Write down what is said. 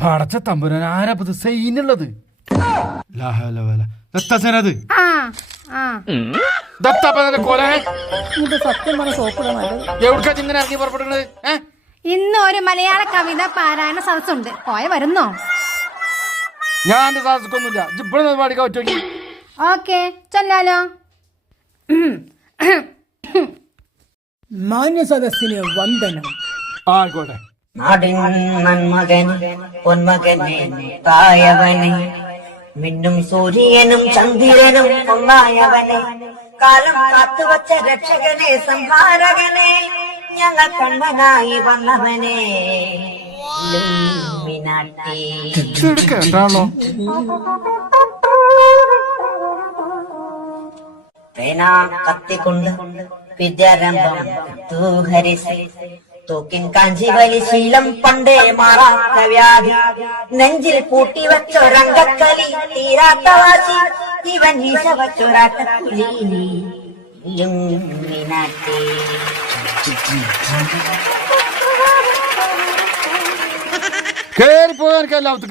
പടച്ച തമ്പുരാൻ ആരാപ്പത് സൈനുള്ളത് ഇന്ന് ഒരു മലയാള കവിത പാരായണ സദസ്സുണ്ട്. പോയ വരുന്നോ? ഞാൻ സദസ്സൊന്നുമില്ല. ഇവിടെ പാടിക്കാൻ പറ്റുമെങ്കിൽ ഓക്കെ ചൊല്ലാലോ. മാന്യ സദസ്സിന് വന്ദനം. ആയിക്കോട്ടെ. നാടിൻ നന്മകൻ പൊന്മകനെ തായവനെ മിന്നും സൂര്യനും ചന്ദ്രനും ഒന്നായവനെ കാലം കാത്തുവച്ച രക്ഷകനെ സംഹാരകനെ ഞങ്ങൾ കണ്ണനായി വന്നവനെ ഇലുമിനാട്ടി. കേട്ടാണോ? പേന കത്തിക്കൊണ്ട് വിദ്യാരംഭം തൂഹരിസി തോക്കിൻ കാഞ്ചി വലി ശീലം പണ്ടേ മാറാത്ത വ്യാധി നെഞ്ചിൽ പൂട്ടിവച്ചൊരംഗക്കലി തീരാത്ത വാശി ഇവൻ വീശ വച്ചൊരാട്ടക്കുലി ഇലുമിനാട്ടി. കേറി പോകാൻ എല്ലാവർക്കും